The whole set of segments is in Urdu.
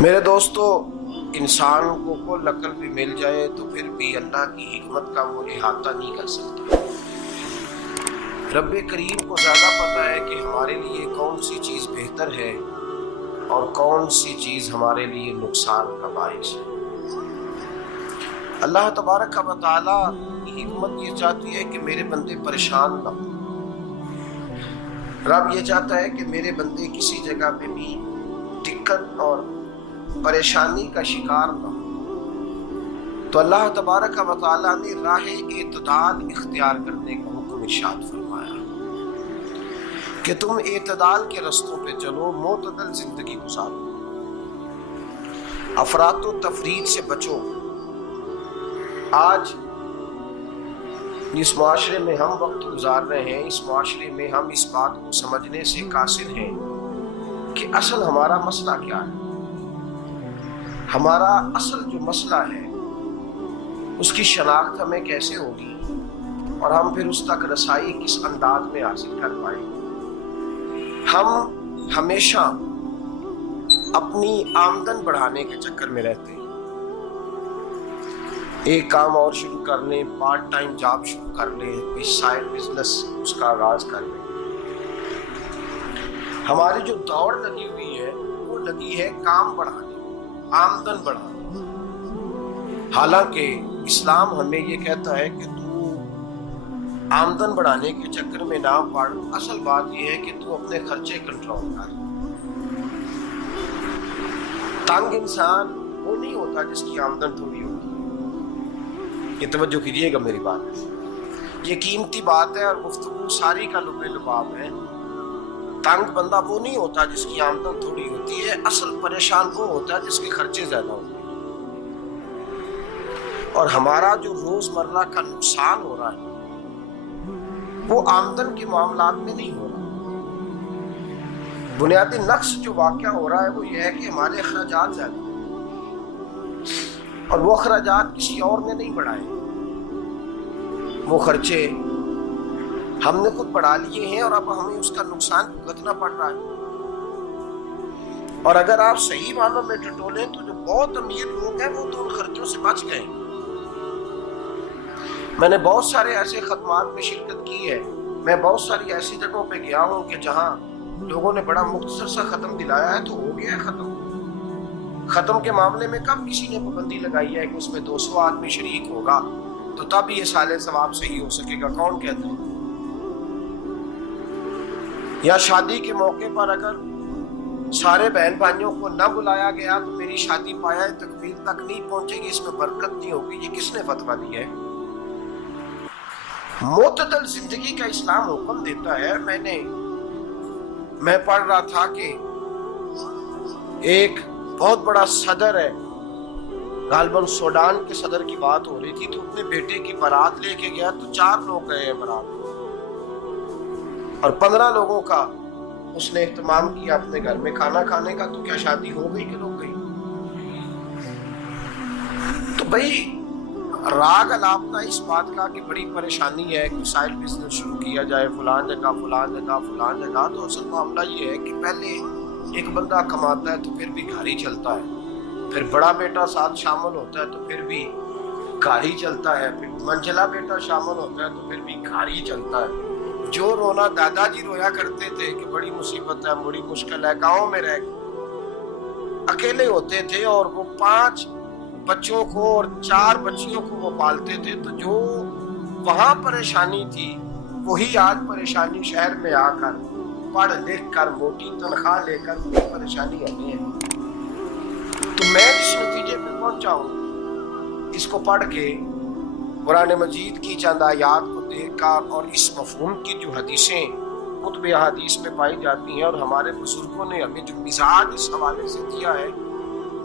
میرے دوستو، انسان کو عقل بھی مل جائے تو پھر بھی اللہ کی حکمت کا وہ احاطہ نہیں کر سکتا۔ رب کریم کو زیادہ پتہ ہے کہ ہمارے لیے کون سی چیز بہتر ہے اور کون سی چیز ہمارے لیے نقصان کا باعث ہے۔ اللہ تبارک و تعالی کی حکمت یہ چاہتی ہے کہ میرے بندے پریشان نہ ہوں۔ رب یہ چاہتا ہے کہ میرے بندے کسی جگہ پہ بھی دقت اور پریشانی کا شکار نہ ہو، تو اللہ تبارک و تعالیٰ نے راہ اعتدال اختیار کرنے کا حکم ارشاد فرمایا کہ تم اعتدال کے رستوں پہ چلو، معتدل زندگی گزارو، افراط و تفریط سے بچو۔ آج جس معاشرے میں ہم وقت گزار رہے ہیں، اس معاشرے میں ہم اس بات کو سمجھنے سے قاصر ہیں کہ اصل ہمارا مسئلہ کیا ہے، ہمارا اصل جو مسئلہ ہے اس کی شناخت ہمیں کیسے ہوگی اور ہم پھر اس تک رسائی کس انداز میں حاصل کر پائیں گے۔ ہم ہمیشہ اپنی آمدن بڑھانے کے چکر میں رہتے ہیں، ایک کام اور شروع کر لیں، پارٹ ٹائم جاب شروع کر لیں، کوئی سائیڈ بزنس اس کا آغاز کر لیں۔ ہماری جو دوڑ لگی ہوئی ہے وہ لگی ہے کام بڑھانے، آمدن بڑھانے۔ حالانکہ اسلام ہمیں یہ کہتا ہے کہ تو آمدن بڑھانے کے چکر میں نہ پڑ، اصل بات یہ ہے کہ تو اپنے خرچے کنٹرول کر۔ تنگ انسان وہ نہیں ہوتا جس کی آمدن تھوڑی ہوتی ہے۔ یہ توجہ کیجیے گا میری بات، یہ قیمتی بات ہے اور گفتگو ساری کا لب لباب ہے۔ تنگ بندہ وہ نہیں ہوتا جس کی آمدن تھوڑی ہوتی ہے، اصل پریشان وہ ہوتا ہے جس کے خرچے زیادہ ہوتے ہیں۔ اور ہمارا جو روزمرہ کا نقصان ہو رہا ہے وہ آمدن کے معاملات میں نہیں ہو رہا۔ بنیادی نقص جو واقعہ ہو رہا ہے وہ یہ ہے کہ ہمارے اخراجات زیادہ ہیں اور وہ اخراجات کسی اور نے نہیں بڑھائے، وہ خرچے ہم نے خود بڑھا لیے ہیں اور اب ہمیں اس کا نقصان بھگتنا پڑ رہا ہے۔ اور اگر آپ صحیح معنوں میں ٹٹولیں تو جو بہت امیر لوگ ہیں وہ تو ان خرچوں سے بچ گئے۔ میں نے بہت سارے ایسے خدمات میں شرکت کی ہے، میں بہت ساری ایسی جگہوں پہ گیا ہوں کہ جہاں لوگوں نے بڑا مختصر سا ختم دلایا ہے تو ہو گیا ہے ختم۔ ختم کے معاملے میں کب کسی نے پابندی لگائی ہے کہ اس میں 200 آدمی شریک ہوگا تو تب یہ سال ثواب صحیح ہو سکے گا؟ کون کہتا ہے؟ یا شادی کے موقع پر اگر سارے بہن بھائیوں کو نہ بلایا گیا تو میری شادی پایہ تکمیل تک نہیں پہنچے گی، اس میں برکت نہیں ہوگی، یہ کس نے فتویٰ دیا ہے؟ معتدل زندگی کا اسلام حکم دیتا ہے۔ میں پڑھ رہا تھا کہ ایک بہت بڑا صدر ہے، غالباً سوڈان کے صدر کی بات ہو رہی تھی، تو اپنے بیٹے کی بارات لے کے گیا تو 4 لوگ گئے ہیں بارات اور 15 لوگوں کا اس نے اہتمام کیا اپنے گھر میں کھانا کھانے کا۔ تو کیا شادی ہو گئی کہ لوگ گئی؟ تو بھائی راگ الاپنا اس بات کا کہ بڑی پریشانی ہے کہ سائیڈ بزنس شروع کیا جائے فلان جگہ فلان جگہ فلان جگہ، تو اصل معاملہ یہ ہے کہ پہلے ایک بندہ کماتا ہے تو پھر بھی گھر ہی چلتا ہے، پھر بڑا بیٹا ساتھ شامل ہوتا ہے تو پھر بھی گھر ہی چلتا ہے، پھر منجلا بیٹا شامل ہوتا ہے تو پھر بھی گھر ہی چلتا ہے۔ جو رونا دادا جی رویا کرتے تھے کہ بڑی مصیبت ہے، بڑی مشکل ہے، گاؤں میں رہ اکیلے ہوتے تھے اور وہ 5 بچوں کو اور 4 بچیوں کو وہ پالتے تھے، تو جو وہاں پریشانی تھی وہی آج پریشانی شہر میں آ کر پڑھ لکھ کر موٹی تنخواہ لے کر وہی پریشانی ہمیں ہے۔ تو میں اس نتیجے پہ پہنچا ہوں اس کو پڑھ کے، قرآن مجید کی چند آیات کو دیکھ کر اور اس مفہوم کی جو حدیثیں کتب احادیث میں پائی جاتی ہیں اور ہمارے بزرگوں نے ہمیں جو مزاج اس حوالے سے دیا ہے،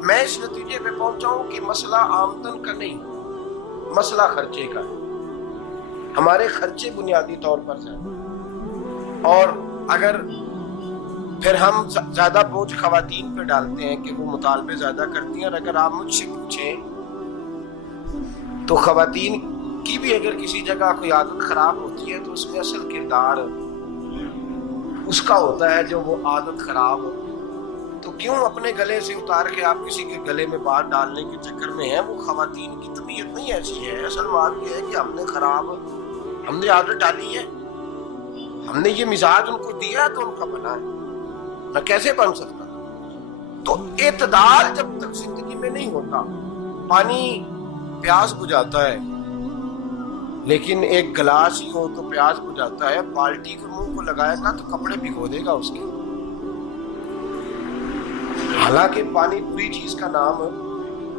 میں اس نتیجے پہ پہنچا ہوں کہ مسئلہ آمدن کا نہیں، مسئلہ خرچے کا ہے۔ ہمارے خرچے بنیادی طور پر زیادہ، اور اگر پھر ہم زیادہ بوجھ خواتین پہ ڈالتے ہیں کہ وہ مطالبے زیادہ کرتی ہیں، اور اگر آپ مجھ سے پوچھیں تو خواتین کی بھی اگر کسی جگہ کوئی عادت خراب ہوتی ہے تو اس میں اصل کردار اس کا ہوتا ہے جو وہ عادت خراب ہو۔ تو کیوں اپنے گلے سے اتار کے آپ کسی کے گلے میں بات ڈالنے کے چکر میں ہیں؟ وہ خواتین کی طبیعت نہیں ایسی ہے. اصل بات یہ ہے کہ ہم نے عادت ڈالی ہے، ہم نے یہ مزاج ان کو دیا تو ان کا بنا ہے، نہ کیسے بن سکتا. تو اعتدال جب تک زندگی میں نہیں ہوتا، پانی پیاس بجھاتا ہے لیکن ایک گلاس ہی ہو تو پیاس بجھاتا ہے، بالٹی کو منہ کو لگائے گا تو کپڑے بھگو دے گا اس کے. حالانکہ پانی بری چیز کا نام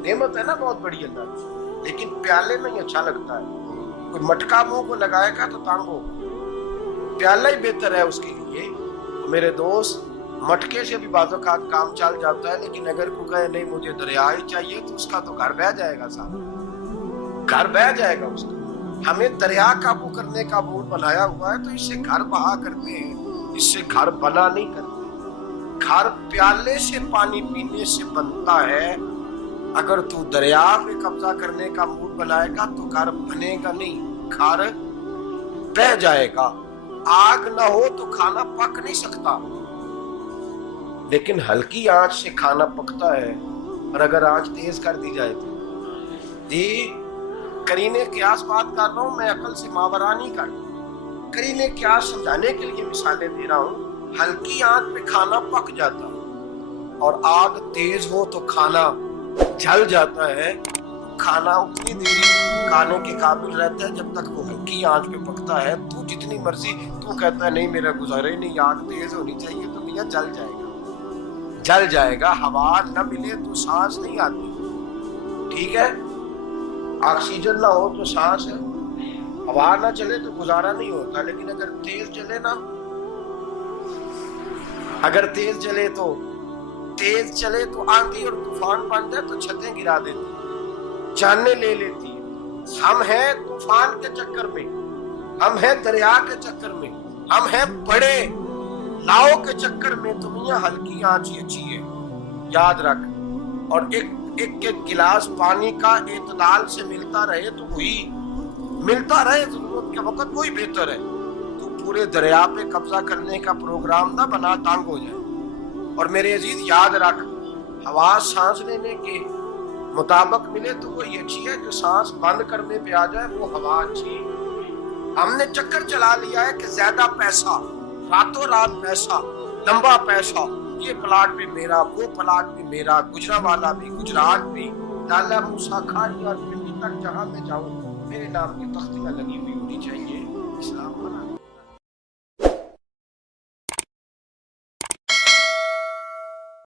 نعمت ہے نا، بہت بڑی اللہ کی، لیکن پیالے میں ہی اچھا لگتا ہے. کوئی مٹکا منہ کو لگائے گا تو تانگ ہو، پیالہ ہی بہتر ہے اس کے لیے. میرے دوست، مٹکے سے بھی بعض اوقات کام چل جاتا ہے، لیکن اگر کوئی کہے نہیں مجھے دریا ہی چاہیے تو اس کا تو گھر بہ جائے گا صاحب، گھر بہ جائے گا اس کا. ہمیں دریا قابو کرنے کا موڈ بنایا ہوا ہے تو اس سے گھر بہا کرتے ہیں، اس سے گھر بنا نہیں کرتے. گھر پیالے سے پانی پینے سے بنتا ہے. اگر تو دریا پہ قبضہ کرنے کا موڈ بنائے گا تو گھر بنے گا نہیں، گھر بہ جائے گا. آگ نہ ہو تو کھانا پک نہیں سکتا، لیکن ہلکی آنچ سے کھانا پکتا ہے. اور اگر آنچ تیز کر دی جائے تو جی قرینے قیاس بات کر رہا ہوں، میں عقل سے ماورا نہیں کر رہا، قرینے قیاس سمجھانے کے لیے مثالیں دے رہا ہوں. ہلکی آنچ پہ کھانا پک جاتا ہے اور آگ تیز ہو تو کھانا جل جاتا ہے. کھانا اتنی دیر کھانے کے قابل رہتا ہے جب تک وہ ہلکی آنچ پہ پکتا ہے. تو جتنی مرضی تو کہتا ہے نہیں میرا گزارے نہیں، آگ تیز ہونی چاہیے، تو میاں جل جائے گا، جل جائے گا. ہوا نہ ملے تو سانس نہیں آتی، ٹھیک ہے؟ آکسیجن نہ ہو تو سانس ہے، ہوا نہ چلے تو گزارا نہیں ہوتا. لیکن اگر تیز چلے نا، اگر تیز چلے تو آندھی اور طوفان بن جائے تو چھتیں گرا دیتی، جانیں لے لیتی. ہم ہیں طوفان کے چکر میں، ہم ہیں دریا کے چکر میں، ہم ہیں بڑے لاؤ کے چکر میں. تو میاں ہلکی آنچ ہی اچھی ہے، یاد رکھ. اور ایک گلاس پانی کا اعتدال سے ملتا رہے تو وہی ملتا رہے، ضرورت کے وقت وہی بہتر ہے. تو پورے دریا پہ قبضہ کرنے کا پروگرام نہ بنا، تانگ ہو جائے. اور میرے عزیز یاد رکھ، ہوا سانس لینے کے مطابق ملے تو وہی اچھی ہے، جو سانس بند کرنے پہ آ جائے وہ ہوا اچھی ہے. ہم نے چکر چلا لیا ہے کہ زیادہ پیسہ، راتوں رات پیسہ، لمبا پیسہ، یہ پلاٹ بھی میرا، وہ پلاٹ بھی میرا، گجرانوالا بھی، گجرات بھی، لالا موسیٰ کھاری اور پنڈی تک جہاں میں جاؤں میرے نام کی تختیاں لگی ہوئی ہونی چاہیے. اسلام